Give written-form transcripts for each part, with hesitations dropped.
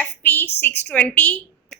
FP620۔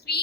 3